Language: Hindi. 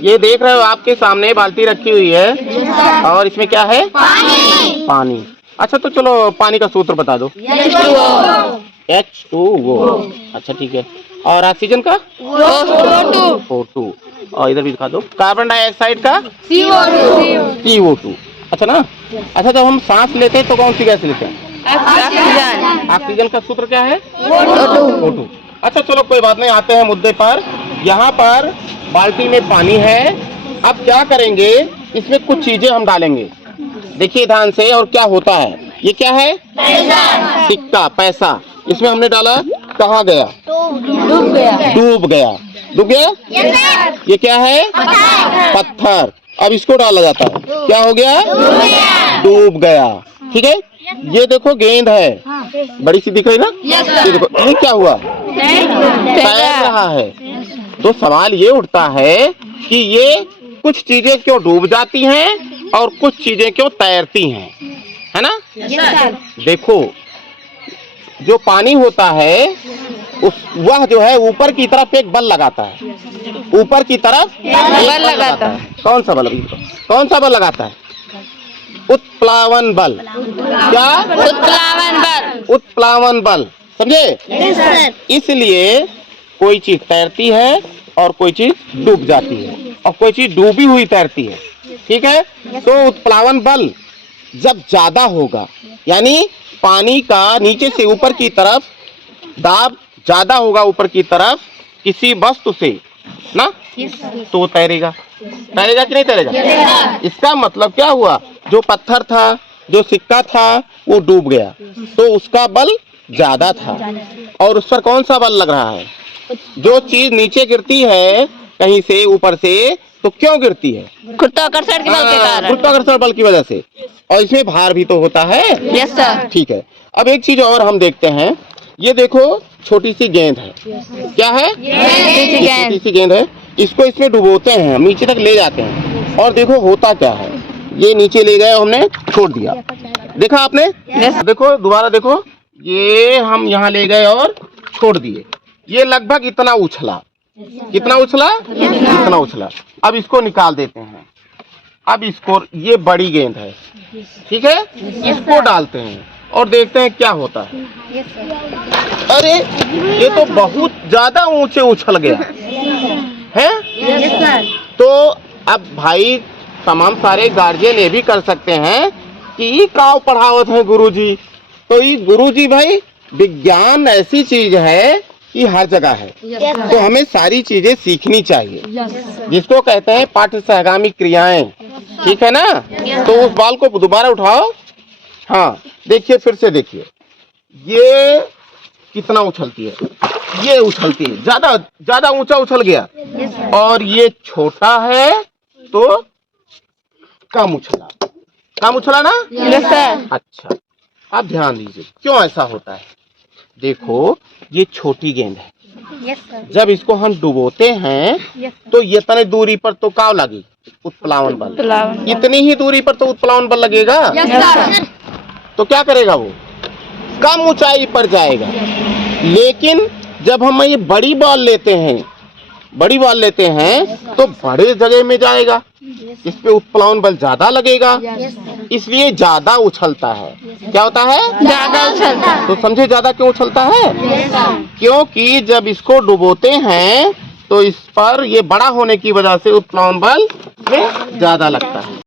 ये देख रहे हो आपके सामने बाल्टी रखी हुई है और इसमें क्या है? पानी। अच्छा तो चलो पानी का सूत्र बता दो। H2O। अच्छा ठीक है। और ऑक्सीजन का? O2। और इधर भी दिखा दो। कार्बन डाइऑक्साइड का? CO2। अच्छा ना। अच्छा जब हम सांस लेते हैं तो कौन सी गैस लेते हैं? ऑक्सीजन का सूत्र क्या है? O2। अच्छा चलो कोई बात नहीं, आते हैं मुद्दे पर। यहाँ पर बाल्टी में पानी है। अब क्या करेंगे, इसमें कुछ चीजें हम डालेंगे, देखिए ध्यान से। और क्या होता है, ये क्या है? सिक्का, पैसा। इसमें हमने डाला, कहाँ गया? डूब गया। डूब गया। ये क्या है? पत्थर। अब इसको डाला जाता है, क्या हो गया? डूब गया। ठीक है। ये देखो गेंद है, बड़ी सी दिख रही ना? ये देखो, ये क्या हुआ? तैर रहा है। तो सवाल ये उठता है कि ये कुछ चीजें क्यों डूब जाती हैं और कुछ चीजें क्यों तैरती हैं, है ना? देखो जो पानी होता है वह जो है ऊपर की तरफ एक बल लगाता है, ऊपर की तरफ बल लगाता है। कौन सा बल? कौन सा बल लगाता है? उत्प्लावन बल। क्या? उत्प्लावन बल। उत्प्लावन बल, समझे? इसलिए कोई चीज तैरती है और कोई चीज डूब जाती है और कोई चीज डूबी हुई तैरती है। ठीक है। तो उत्प्लावन बल जब ज्यादा होगा, यानी पानी का नीचे से ऊपर की तरफ दाब ज्यादा होगा, ऊपर की तरफ किसी वस्तु से ना, तो तैरेगा। तैरेगा कि नहीं तैरेगा? इसका मतलब क्या हुआ, जो पत्थर था, जो सिक्का था, वो डूब गया तो उसका बल ज्यादा था। और उस पर कौन सा बल लग रहा है? जो चीज नीचे गिरती है कहीं से ऊपर से, तो क्यों गिरती है? गुरुत्वाकर्षण के बल के कारण। गुरुत्वाकर्षण बल की वजह से। और इसमें भार भी तो होता है। Yes sir. ठीक है। अब एक चीज और हम देखते हैं। ये देखो छोटी सी गेंद है। क्या है? छोटी सी गेंद है। इसको इसमें डुबोते हैं, हम नीचे तक ले जाते हैं और देखो होता क्या है। ये नीचे ले गए, हमने छोड़ दिया, देखा आपने? देखो दोबारा देखो, ये हम यहाँ ले गए और छोड़ दिए। ये लगभग इतना उछला। कितना उछला? इतना उछला। अब इसको निकाल देते हैं। अब इसको, ये बड़ी गेंद है, ठीक है, इसको डालते हैं और देखते हैं क्या होता है। अरे ये तो बहुत ज्यादा ऊंचे उछल गया है। तो अब भाई तमाम सारे गार्जियन ये भी कर सकते हैं कि ये काव पढ़ावत है गुरुजी। तो ये गुरुजी भाई, विज्ञान ऐसी चीज है कि हर जगह है। तो हमें सारी चीजें सीखनी चाहिए, जिसको कहते हैं पाठ्य सहगामी क्रियाएं। ठीक है ना? तो उस बाल को दोबारा उठाओ। हाँ देखिए, फिर से देखिए, ये कितना उछलती है। ये उछलती है, ज्यादा ऊंचा उछल गया। और ये छोटा है तो कम उछला। कम उछला ना? अच्छा अब ध्यान दीजिए क्यों ऐसा होता है। देखो ये छोटी गेंद है, जब इसको हम डुबोते हैं तो ये इतनी दूरी पर तो काव लगी? उत्प्लावन बल। इतनी ही दूरी पर तो उत्प्लावन बल लगेगा। तो क्या करेगा वो? कम ऊंचाई पर जाएगा। लेकिन जब हम ये बड़ी बॉल लेते हैं तो बड़े जगह में जाएगा, इस पे उत्प्लावन बल ज्यादा लगेगा, इसलिए ज्यादा उछलता है। क्या होता है? ज्यादा उछलता है। तो समझे ज्यादा क्यों उछलता है? क्योंकि जब इसको डुबोते हैं तो इस पर ये बड़ा होने की वजह से उत्प्लावन बल में ज्यादा लगता है।